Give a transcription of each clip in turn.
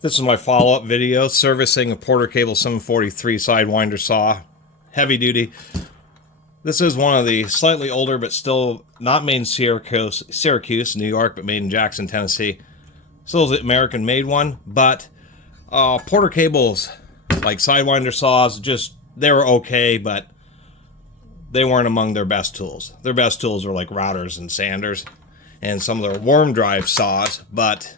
This is my follow-up video servicing a Porter Cable 743 Sidewinder saw, heavy duty. This is one of the slightly older but still not made in Syracuse, New York, but made in Jackson, Tennessee. Still is an American made one, but Porter Cables, like Sidewinder saws, they were okay, but they weren't among their best tools. Their best tools were like routers and sanders and some of their worm drive saws, but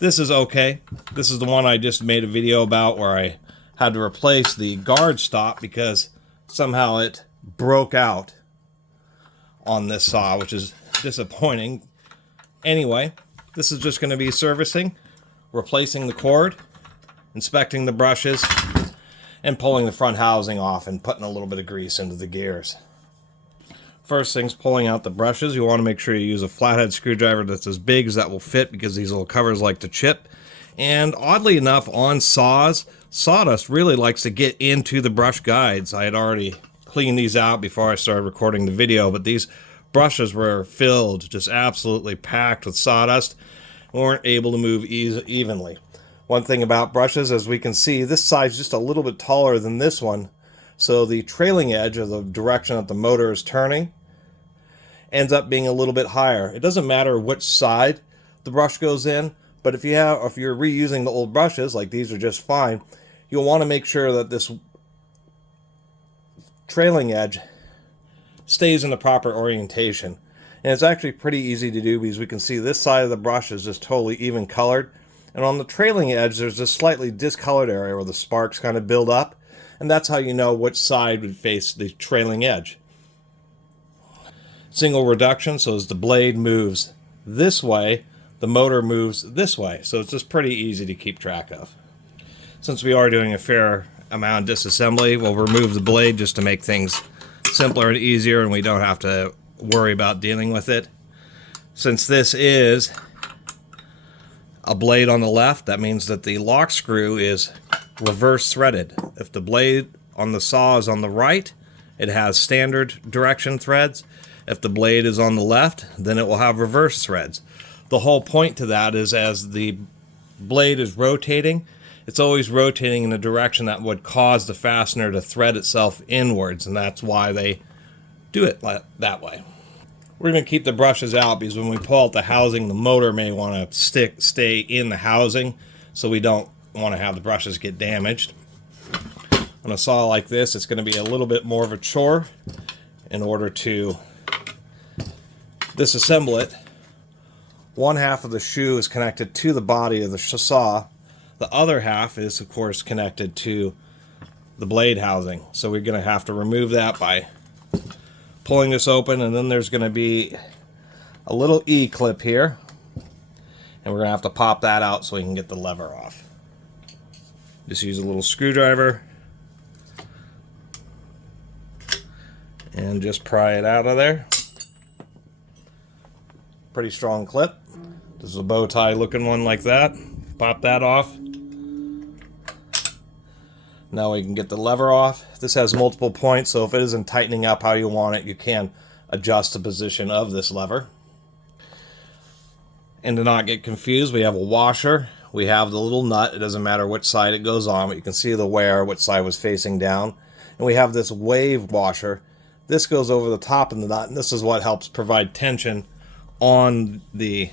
this is okay. This is the one I just made a video about where I had to replace the guard stop because somehow it broke out on this saw, which is disappointing. Anyway, this is just going to be servicing, replacing the cord, inspecting the brushes, and pulling the front housing off and putting a little bit of grease into the gears. First thing's pulling out the brushes. You want to make sure you use a flathead screwdriver that's as big as that will fit because these little covers like to chip. And oddly enough, on saws, sawdust really likes to get into the brush guides. I had already cleaned these out before I started recording the video, but these brushes were filled, just absolutely packed with sawdust, and weren't able to move evenly. One thing about brushes, as we can see, this side's just a little bit taller than this one, so the trailing edge, or the direction that the motor is turning, ends up being a little bit higher. It doesn't matter which side the brush goes in, but if you're reusing the old brushes, like these are just fine, you'll want to make sure that this trailing edge stays in the proper orientation. And it's actually pretty easy to do because we can see this side of the brush is just totally even colored, and on the trailing edge there's this slightly discolored area where the sparks kind of build up, and that's how you know which side would face the trailing edge. Single reduction, so as the blade moves this way, the motor moves this way, so it's just pretty easy to keep track of. Since we are doing a fair amount of disassembly, we'll remove the blade just to make things simpler and easier, and we don't have to worry about dealing with it. Since this is a blade on the left, that means that the lock screw is reverse threaded. If the blade on the saw is on the right, it has standard direction threads. If the blade is on the left, then it will have reverse threads. The whole point to that is as the blade is rotating, it's always rotating in a direction that would cause the fastener to thread itself inwards, and that's why they do it that way. We're going to keep the brushes out because when we pull out the housing, the motor may want to stay in the housing, so we don't want to have the brushes get damaged. On a saw like this, it's going to be a little bit more of a chore in order to disassemble it. One half of the shoe is connected to the body of the saw. The other half is, of course, connected to the blade housing. So we're going to have to remove that by pulling this open, and then there's going to be a little E-clip here, and we're going to have to pop that out so we can get the lever off. Just use a little screwdriver and just pry it out of there. Pretty strong clip. This is a bow tie looking one like that. Pop that off. Now we can get the lever off. This has multiple points, so if it isn't tightening up how you want it, you can adjust the position of this lever. And to not get confused, we have a washer. We have the little nut. It doesn't matter which side it goes on, but you can see the wear, which side was facing down. And we have this wave washer. This goes over the top of the nut, and this is what helps provide tension on the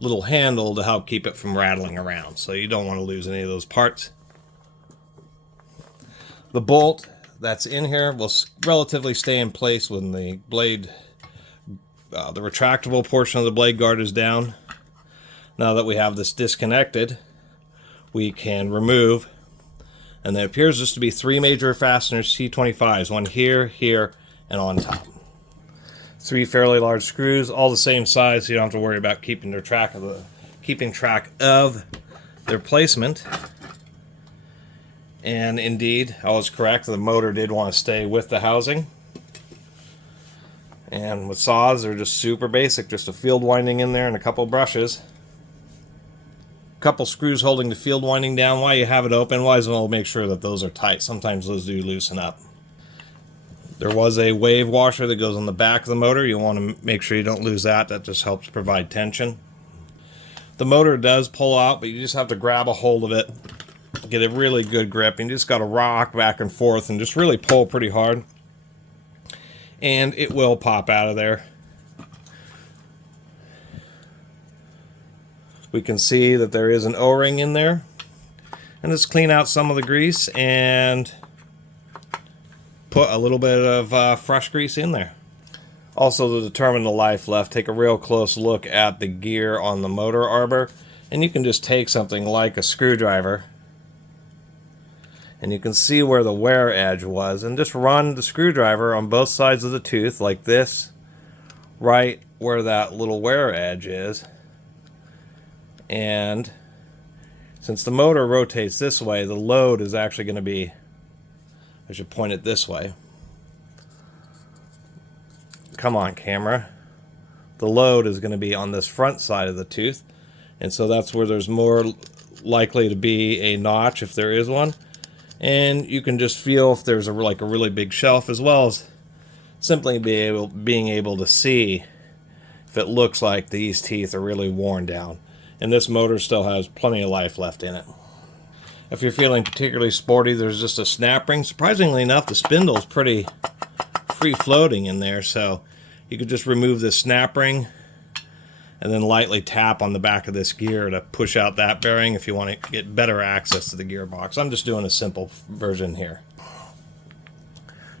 little handle to help keep it from rattling around. So you don't want to lose any of those parts. The bolt that's in here will relatively stay in place when the blade, the retractable portion of the blade guard is down. Now that we have this disconnected, we can remove, and there appears just to be 3 major fasteners, T25s, one here, here, and on top. 3 fairly large screws, all the same size, so you don't have to worry about keeping track of their placement. And indeed, I was correct, the motor did want to stay with the housing. And with saws, they're just super basic, just a field winding in there and a couple brushes. A couple screws holding the field winding down. While you have it open, might as well make sure that those are tight. Sometimes those do loosen up. There was a wave washer that goes on the back of the motor. You want to make sure you don't lose that. That just helps provide tension. The motor does pull out, but you just have to grab a hold of it, get a really good grip, and you just got to rock back and forth and just really pull pretty hard. And it will pop out of there. We can see that there is an O-ring in there. And let's clean out some of the grease and put a little bit of fresh grease in there. Also, to determine the life left, take a real close look at the gear on the motor arbor, and you can just take something like a screwdriver and you can see where the wear edge was, and just run the screwdriver on both sides of the tooth like this, right where that little wear edge is. And since the motor rotates this way, the load is actually going to be, I should point it this way. Come on, camera. The load is going to be on this front side of the tooth, and so that's where there's more likely to be a notch if there is one. And you can just feel if there's like a really big shelf, as well as simply being able to see if it looks like these teeth are really worn down. And this motor still has plenty of life left in it. If you're feeling particularly sporty, there's just a snap ring. Surprisingly enough, the spindle is pretty free floating in there, so you could just remove this snap ring and then lightly tap on the back of this gear to push out that bearing if you want to get better access to the gearbox. I'm just doing a simple version here.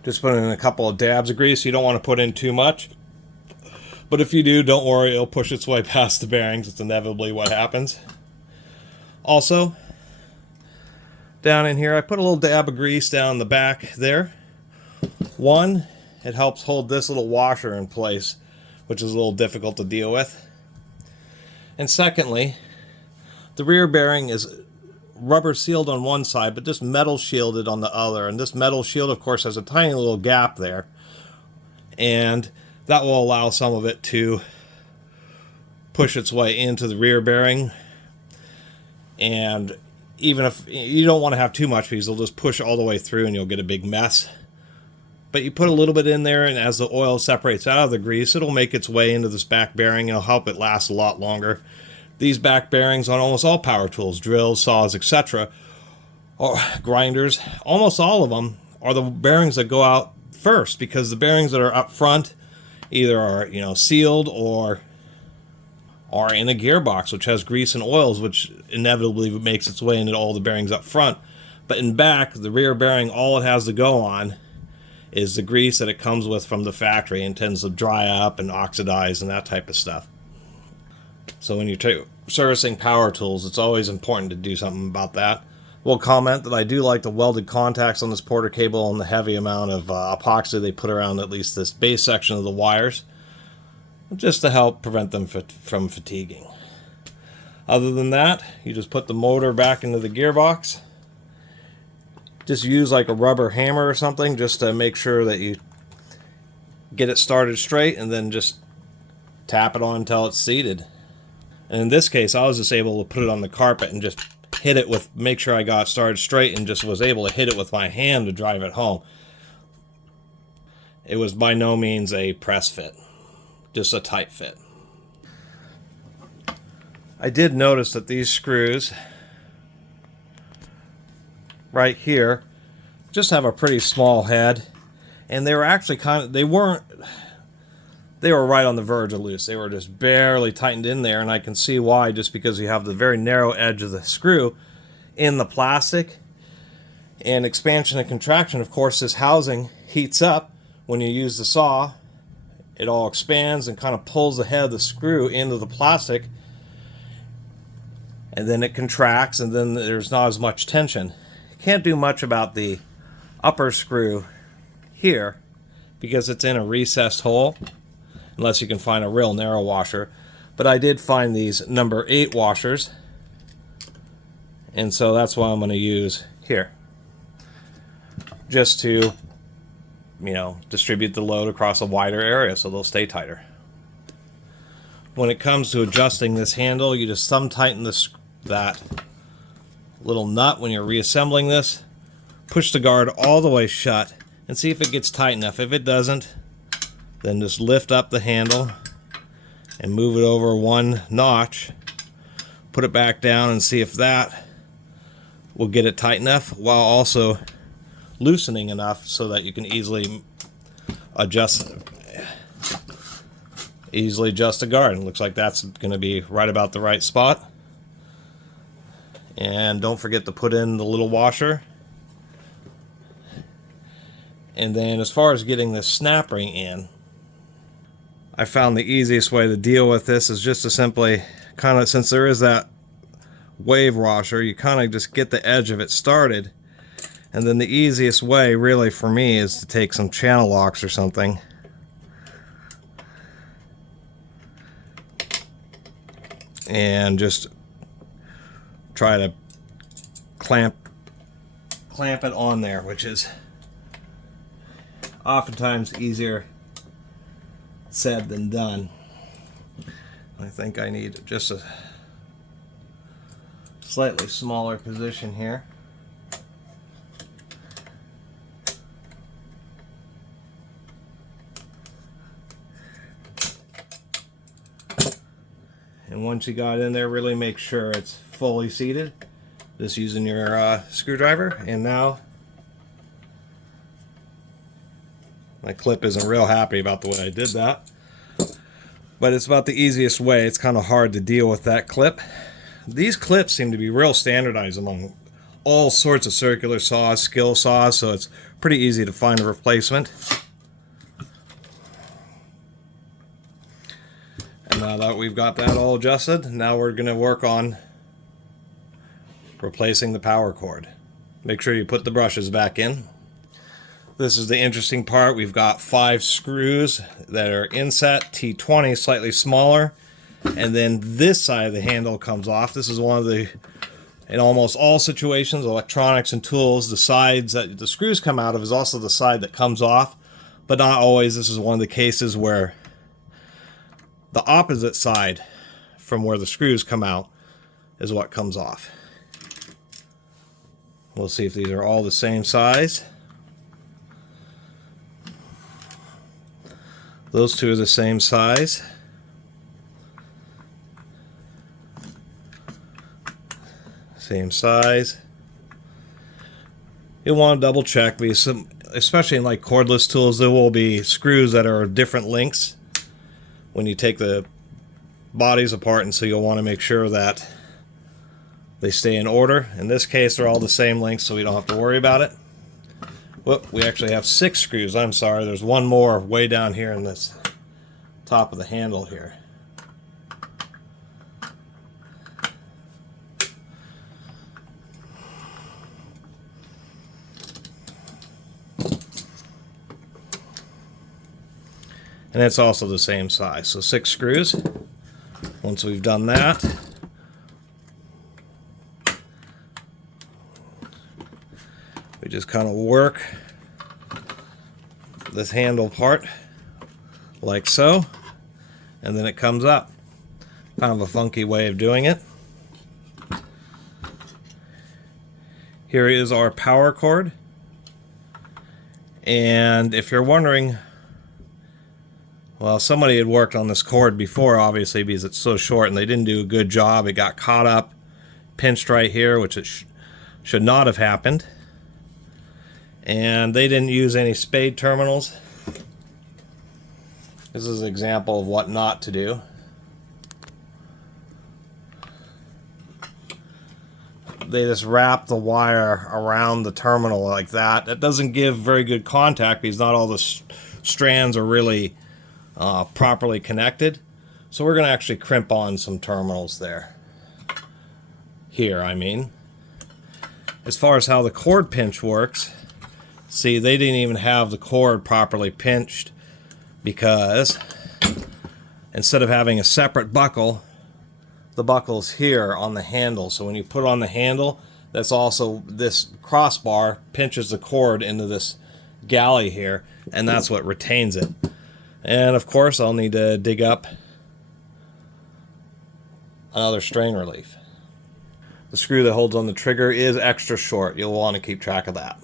Just put in a couple of dabs of grease. You don't want to put in too much, but if you do, don't worry, it'll push its way past the bearings. It's inevitably what happens. Also, down in here, I put a little dab of grease down the back there. One, it helps hold this little washer in place, which is a little difficult to deal with. And secondly, the rear bearing is rubber sealed on one side, but just metal shielded on the other. And this metal shield, of course, has a tiny little gap there. And that will allow some of it to push its way into the rear bearing. And even if you don't want to have too much, because it'll just push all the way through and you'll get a big mess. But you put a little bit in there, and as the oil separates out of the grease, it'll make its way into this back bearing, and it'll help it last a lot longer. These back bearings on almost all power tools, drills, saws, etc., or grinders, almost all of them are the bearings that go out first, because the bearings that are up front either are, sealed or are in a gearbox, which has grease and oils, which inevitably makes its way into all the bearings up front. But in back, the rear bearing, all it has to go on is the grease that it comes with from the factory, and tends to dry up and oxidize and that type of stuff. So when you're servicing power tools, it's always important to do something about that. We'll comment that I do like the welded contacts on this porter cable and the heavy amount of epoxy they put around at least this base section of the wires, just to help prevent them from fatiguing. Other than that, you just put the motor back into the gearbox. Just use like a rubber hammer or something just to make sure that you get it started straight, and then just tap it on until it's seated. And in this case, I was just able to put it on the carpet and just hit it with, make sure I got it started straight, and just was able to hit it with my hand to drive it home. It was by no means a press fit, just a tight fit. I did notice that these screws right here just have a pretty small head, and they were actually they were right on the verge of loose. They were just barely tightened in there, and I can see why, just because you have the very narrow edge of the screw in the plastic. And expansion and contraction, of course, this housing heats up when you use the saw. It all expands and kind of pulls the head of the screw into the plastic, and then it contracts, and then there's not as much tension. Can't do much about the upper screw here because it's in a recessed hole, unless you can find a real narrow washer. But I did find these number 8 washers, and so that's what I'm going to use here, just to distribute the load across a wider area so they'll stay tighter. When it comes to adjusting this handle, you just thumb tighten that little nut when you're reassembling this. Push the guard all the way shut and see if it gets tight enough. If it doesn't, then just lift up the handle and move it over one notch put it back down and see if that will get it tight enough while also loosening enough so that you can easily adjust a guard. It looks like that's going to be right about the right spot. And don't forget to put in the little washer. And then as far as getting the snap ring in, I found the easiest way to deal with this is just to simply kind of, since there is that wave washer, you kind of just get the edge of it started. And then the easiest way really for me is to take some channel locks or something and just try to clamp it on there, which is oftentimes easier said than done. I think I need just a slightly smaller position here. And once you got in there, really make sure it's fully seated, just using your screwdriver. And now my clip isn't real happy about the way I did that, but it's about the easiest way. It's kind of hard to deal with that clip. These clips seem to be real standardized among all sorts of circular saws, skill saws, so it's pretty easy to find a replacement. And now that we've got that all adjusted, now we're going to work on replacing the power cord. Make sure you put the brushes back in. This is the interesting part. We've got 5 screws that are inset, T20, slightly smaller, and then this side of the handle comes off. This is one of the, in almost all situations, electronics and tools, the sides that the screws come out of is also the side that comes off, but not always. This is one of the cases where the opposite side from where the screws come out is what comes off. We'll see if these are all the same size. Those two are the same size. Same size. You'll want to double check because especially in like cordless tools, there will be screws that are different lengths when you take the bodies apart, and so you'll want to make sure that they stay in order. In this case, they're all the same length, so we don't have to worry about it. Whoop, we actually have 6 screws. I'm sorry, there's one more way down here in this top of the handle here. And it's also the same size, so 6 screws. Once we've done that, we just kind of work this handle part like so, and then it comes up. Kind of a funky way of doing it. Here is our power cord, and if you're wondering, well, somebody had worked on this cord before, obviously, because it's so short and they didn't do a good job. It got caught up, pinched right here, which it should not have happened. And they didn't use any spade terminals. This is an example of what not to do. They just wrap the wire around the terminal like that. That doesn't give very good contact because not all the strands are really properly connected. So we're going to actually crimp on some terminals there. Here, I mean. As far as how the cord pinch works, see, they didn't even have the cord properly pinched because instead of having a separate buckle, the buckle's here on the handle. So when you put on the handle, that's also, this crossbar pinches the cord into this galley here, and that's what retains it. And of course, I'll need to dig up another strain relief. The screw that holds on the trigger is extra short. You'll want to keep track of that.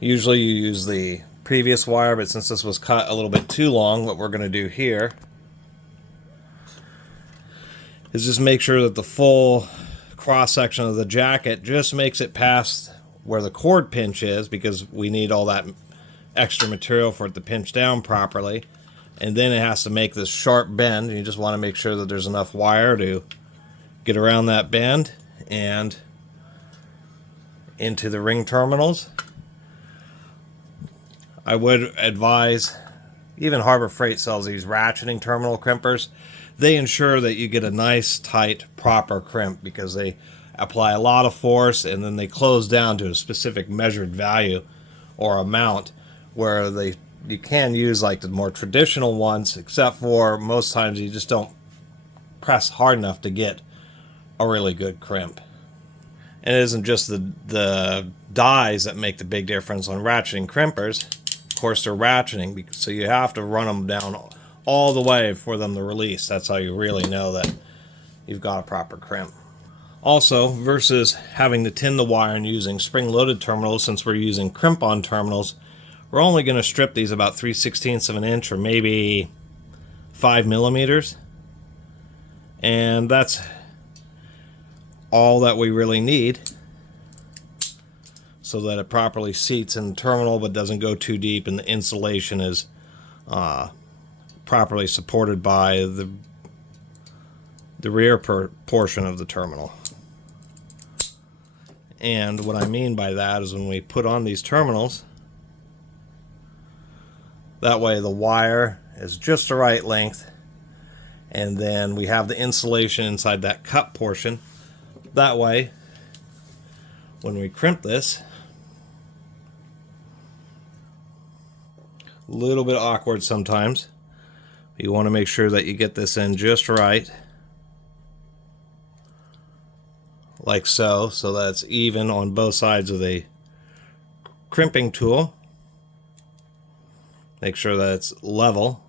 Usually you use the previous wire, but since this was cut a little bit too long, what we're going to do here is just make sure that the full cross section of the jacket just makes it past where the cord pinch is, because we need all that extra material for it to pinch down properly. And then it has to make this sharp bend, and you just want to make sure that there's enough wire to get around that bend and into the ring terminals. I would advise, even Harbor Freight sells these ratcheting terminal crimpers. They ensure that you get a nice, tight, proper crimp, because they apply a lot of force and then they close down to a specific measured value or amount, where you can use like the more traditional ones, except for most times you just don't press hard enough to get a really good crimp. And it isn't just the dies that make the big difference on ratcheting crimpers. Of course, they're ratcheting, so you have to run them down all the way for them to release. That's how you really know that you've got a proper crimp. Also, versus having to tin the wire and using spring-loaded terminals, since we're using crimp-on terminals, we're only going to strip these about 3/16 of an inch, or maybe 5 millimeters. And that's all that we really need, so that it properly seats in the terminal but doesn't go too deep, and the insulation is properly supported by the rear portion of the terminal. And what I mean by that is when we put on these terminals, that way the wire is just the right length, and then we have the insulation inside that cup portion. That way, when we crimp this, a little bit awkward sometimes. You want to make sure that you get this in just right, like so that it's even on both sides of the crimping tool. Make sure that it's level.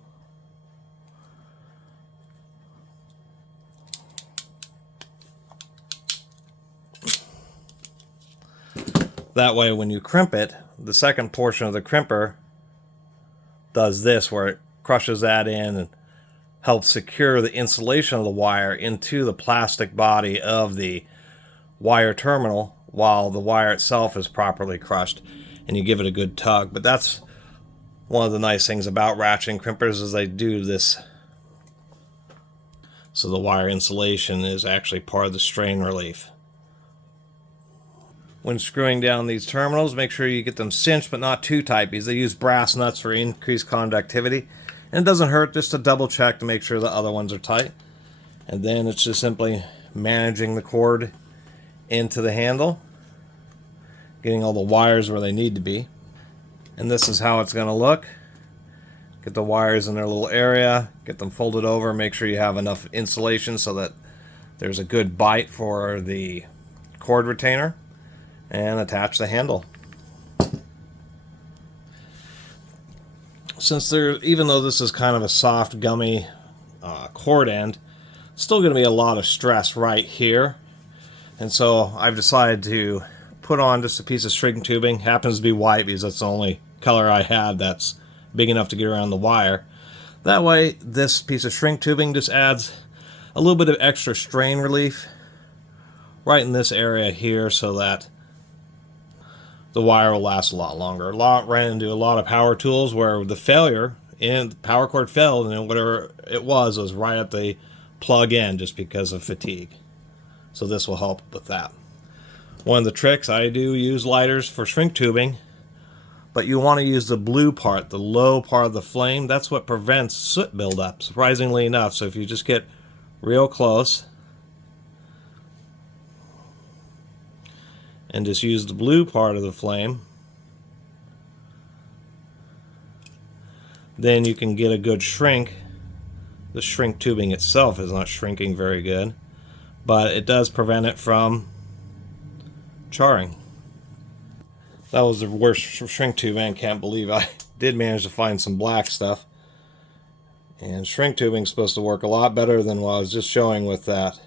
That way when you crimp it, the second portion of the crimper does this, where it crushes that in and helps secure the insulation of the wire into the plastic body of the wire terminal, while the wire itself is properly crushed, and you give it a good tug. But that's one of the nice things about ratcheting crimpers, is they do this so the wire insulation is actually part of the strain relief. When screwing down these terminals, make sure you get them cinched but not too tight, because they use brass nuts for increased conductivity. And it doesn't hurt just to double check to make sure the other ones are tight. And then it's just simply managing the cord into the handle, getting all the wires where they need to be. And this is how it's going to look. Get the wires in their little area, get them folded over, make sure you have enough insulation so that there's a good bite for the cord retainer, and attach the handle. Since even though this is kind of a soft, gummy cord end, still going to be a lot of stress right here. And so I've decided to put on just a piece of string tubing. Happens to be white because that's the only color I had that's big enough to get around the wire. That way, this piece of shrink tubing just adds a little bit of extra strain relief right in this area here, so that the wire will last a lot longer. Ran into a lot of power tools where the failure, and the power cord failed, and whatever it was right at the plug end, just because of fatigue. So this will help with that. One of the tricks, I do use lighters for shrink tubing, but you want to use the blue part, the low part of the flame. That's what prevents soot buildup, surprisingly enough. So if you just get real close and just use the blue part of the flame, then you can get a good shrink. The shrink tubing itself is not shrinking very good, but it does prevent it from charring. That was the worst shrink tubing. I can't believe I did manage to find some black stuff. And shrink tubing is supposed to work a lot better than what I was just showing with that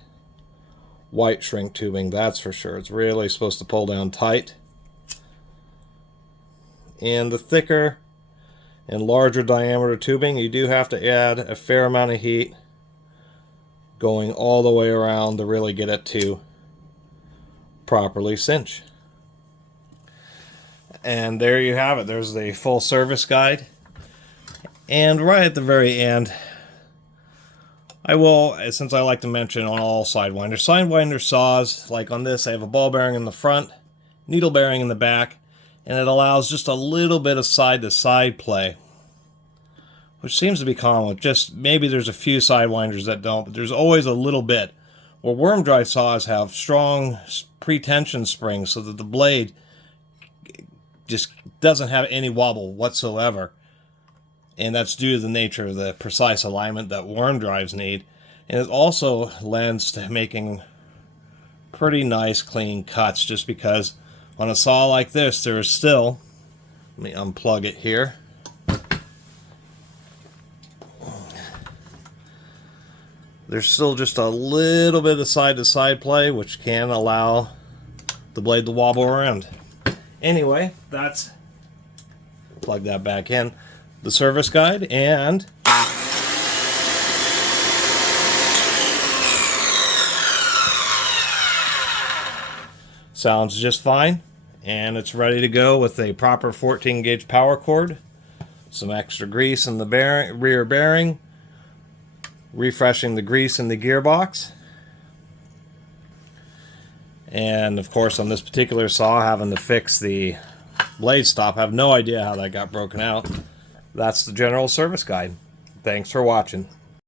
white shrink tubing, that's for sure. It's really supposed to pull down tight. And the thicker and larger diameter tubing, you do have to add a fair amount of heat going all the way around to really get it to properly cinch. And there you have it. There's the full service guide. And right at the very end, I will, since I like to mention on all sidewinder saws, like on this, I have a ball bearing in the front, needle bearing in the back, and it allows just a little bit of side-to-side play, which seems to be common. Just maybe there's a few sidewinders that don't, but there's always a little bit. Where worm drive saws have strong pre-tension springs so that the blade just doesn't have any wobble whatsoever. And that's due to the nature of the precise alignment that worm drives need. And it also lends to making pretty nice clean cuts, just because on a saw like this there is still, let me unplug it here, there's still just a little bit of side-to-side play, which can allow the blade to wobble around. Anyway, that's, plug that back in, the service guide, and sounds just fine, and it's ready to go with a proper 14 gauge power cord, some extra grease in the rear bearing, refreshing the grease in the gearbox, and of course on this particular saw having to fix the blade stop. I have no idea how that got broken out. That's the general service guide. Thanks for watching.